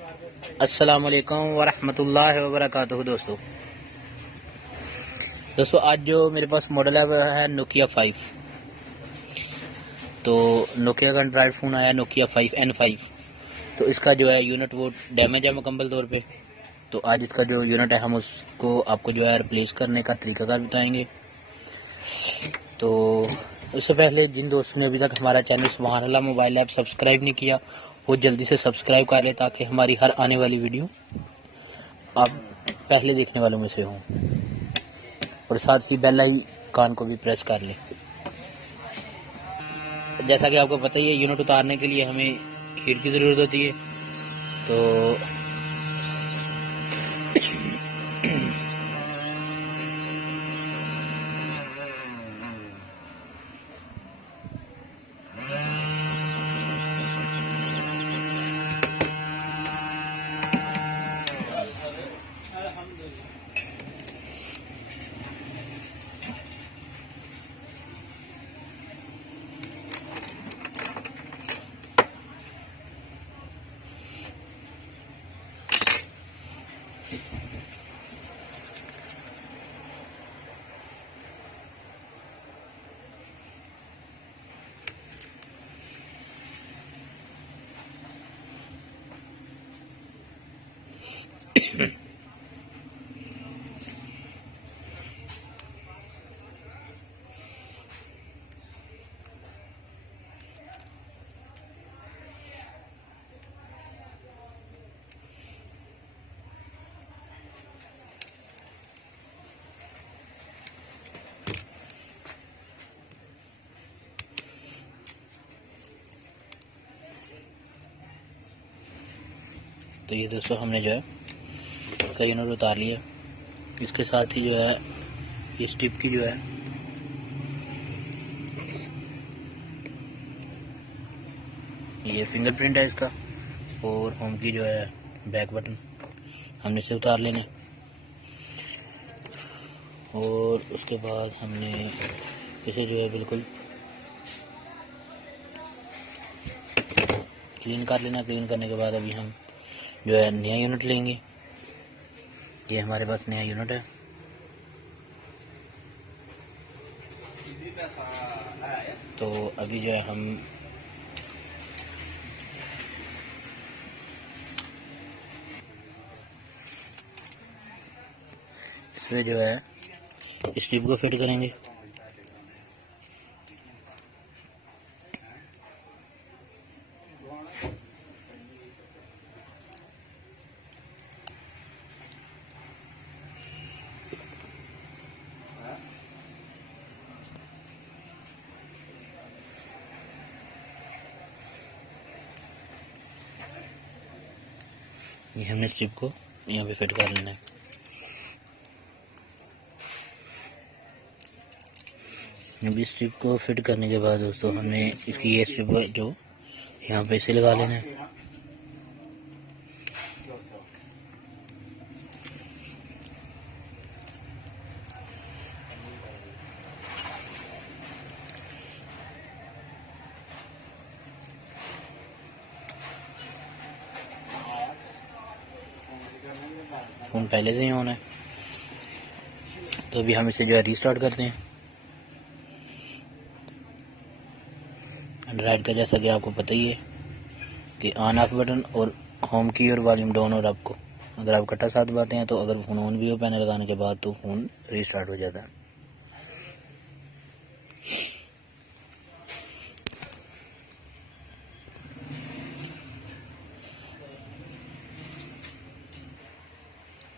अस्सलाम वालेकुम वरहमतुल्लाहि वबरकातुहू। दोस्तों आज जो मेरे पास मॉडल है वह है नोकिया 5। तो नोकिया का एंड्रॉयड फ़ोन आया नोकिया 5N5। तो इसका जो है यूनिट वो डैमेज है मुकम्मल तौर पे। तो आज इसका जो यूनिट है हम उसको आपको जो है रिप्लेस करने का तरीकाकार बताएंगे। तो उससे पहले जिन दोस्तों ने अभी तक हमारा चैनल सुभान अल्लाह मोबाइल ऐप सब्सक्राइब नहीं किया वो जल्दी से सब्सक्राइब कर ले ताकि हमारी हर आने वाली वीडियो आप पहले देखने वालों में से हों, और साथ ही बेल आइकन को भी प्रेस कर लें। जैसा कि आपको पता ही है यूनिट उतारने के लिए हमें हीट की ज़रूरत होती है। तो ये दोस्तों हमने जो है इसका यूनिट उतार लिया। इसके साथ ही जो है इस टिप की जो है ये फिंगरप्रिंट है इसका, और होम की जो है बैक बटन हमने इसे उतार लेना। और उसके बाद हमने इसे जो है बिल्कुल क्लीन कर लेना। क्लीन करने के बाद अभी हम जो है नया यूनिट लेंगे। ये हमारे पास नया यूनिट है। तो अभी जो है हम इसमें जो है इस टिप को फिट करेंगे। ये हमने इस टिप को यहाँ पे फिट कर लेना है। अभी इस टिप को फिट करने के बाद दोस्तों हमने इसकी ये स्ट्रिप जो यहाँ पे इसे लगा लेना है। फोन पहले से ही ऑन है, तो अभी हम इसे जो है रीस्टार्ट करते हैं। एंड्रॉयड का जैसा कि आपको पता ही है कि ऑन ऑफ बटन और होम की और वॉल्यूम डाउन और आपको अगर आप कटा साथ बातें हैं तो अगर फ़ोन ऑन भी हो पैनल लगाने के बाद तो फ़ोन रीस्टार्ट हो जाता है।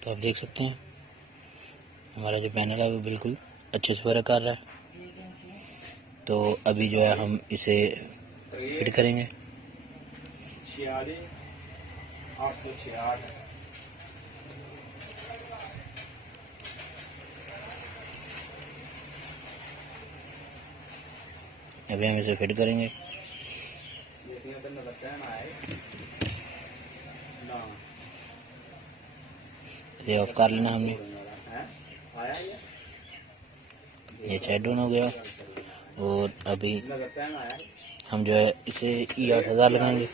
तो आप देख सकते हैं हमारा जो पैनल है वो बिल्कुल अच्छे से वर्क कर रहा है। तो अभी जो है हम इसे फिट करेंगे। अभी हम इसे फिट करेंगे। इसे ऑफ कर लेना हमने। ये शट डाउन हो गया। और अभी हम जो है इसे E8000 लगाएंगे।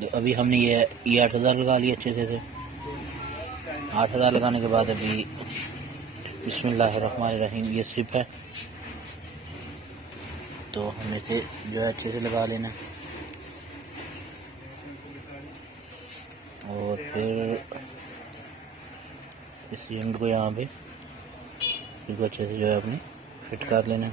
तो अभी हमने ये 8,000 लगा लिया अच्छे से 8,000 लगाने के बाद अभी बिस्मिल्लाहिर्रहमानिर्रहीम ये स्ट्रिप है, तो हमें से जो है अच्छे से लगा लेना और फिर इस यूनिट को यहाँ पे इसको अच्छे से जो है अपने फिट कर लेना।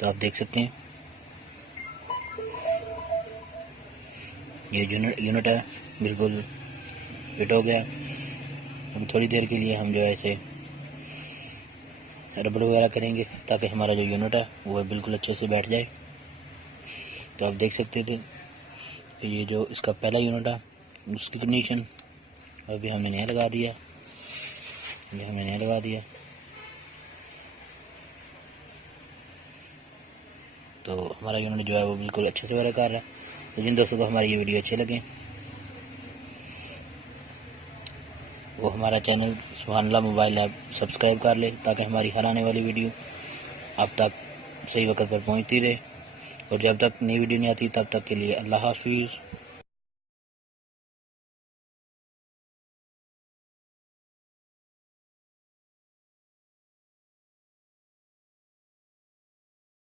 तो आप देख सकते हैं ये यूनिट है बिल्कुल फिट हो गया। अभी थोड़ी देर के लिए हम जो है इसे रबड़ वगैरह करेंगे ताकि हमारा जो यूनिट है वो बिल्कुल अच्छे से बैठ जाए। तो आप देख सकते थे कि ये जो इसका पहला यूनिट है उसकी कंडीशन अभी हमने नया लगा दिया, तो हमारा यूनिट जो है वो बिल्कुल अच्छे से वर्क कर रहा है। तो जिन दोस्तों को हमारी ये वीडियो अच्छे लगे वो हमारा चैनल सुभान मोबाइल ऐप सब्सक्राइब कर ले ताकि हमारी हर आने वाली वीडियो आप तक सही वक्त पर पहुंचती रहे। और जब तक नई वीडियो नहीं आती तब तक के लिए अल्लाह हाफिज़।